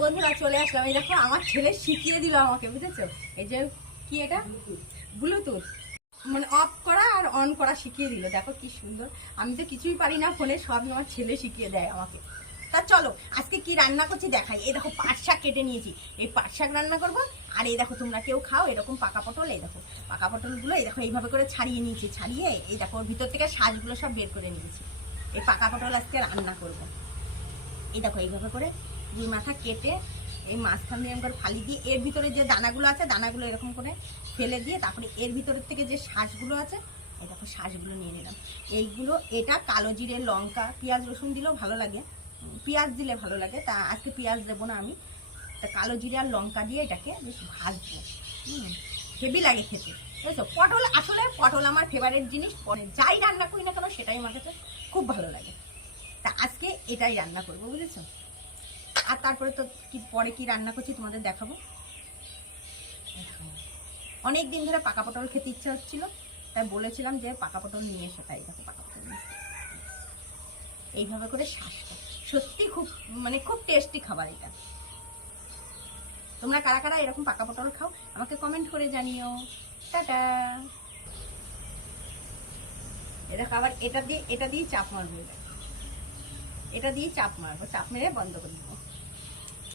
বন্ধুরা চলে আসলাম। এই দেখো আমার ছেলে শিখিয়ে দিল আমাকে, বুঝেছো? এই যে কি এটা ব্লুটুথ, মানে অফ করা আর অন করা শিখিয়ে দিল। দেখো কি সুন্দর। আমি তো কিছুই পারি না ফোনে, সব আমার ছেলে শিখিয়ে দেয় আমাকে। তা চলো আজকে কি রান্না করছি দেখাই। এই দেখো পাট শাক কেটে নিয়েছি, এই পাট শাক রান্না করবো। আর এই দেখো তোমরা কেউ খাও এরকম পাকা পটল? এই দেখো পাকা পটলগুলো এই দেখো এইভাবে করে ছাড়িয়ে নিয়েছি, ছাড়িয়ে এই দেখো ওর ভিতর থেকে শাঁসগুলো সব বের করে নিয়েছি। এই পাকা পটল আজকে রান্না করবো। এই দেখো এইভাবে করে দুই মাথা কেটে এই মাঝখান দিয়ে করে ফালি দিয়ে এর ভিতরে যে দানাগুলো আছে দানাগুলো এরকম করে ফেলে দিয়ে তারপরে এর ভিতরের থেকে যে শাঁসগুলো আছে এই দেখো শাঁসগুলো নিয়ে নিলাম। এইগুলো এটা কালো জিরে, লঙ্কা, পেঁয়াজ রসুন দিলেও ভালো লাগে, পেঁয়াজ দিলে ভালো লাগে। তা আজকে পেঁয়াজ দেবো না আমি। তা কালো জিরে আর লঙ্কা দিয়ে এটাকে বেশ ভাজবো। হেভি লাগে খেতে, বুঝেছো? পটল আসলে পটল আমার ফেভারিট জিনিস, যাই রান্না করি না কেন সেটাই আমার কাছে খুব ভালো লাগে। তা আজকে এটাই রান্না করবো, বুঝেছো? আর তারপরে তো কি পরে কি রান্না করছি তোমাদের দেখাবো। অনেক দিন ধরে পাকা পটল খেতে ইচ্ছা হচ্ছিল, তাই বলেছিলাম যে পাকা পটল নিয়ে এসো। তাই দেখো পাকা পটল এইভাবে করে শাঁসটা সত্যি খুব মানে খুব টেস্টি খাবার এটা। তোমরা কারা কারা এরকম পাকা পটল খাও আমাকে কমেন্ট করে জানিও। টাটা। এটা খাবার এটা দিয়ে চাপ মারবো, এটা দিয়ে চাপ মারবো, চাপ মেরে বন্ধ করে দেবো।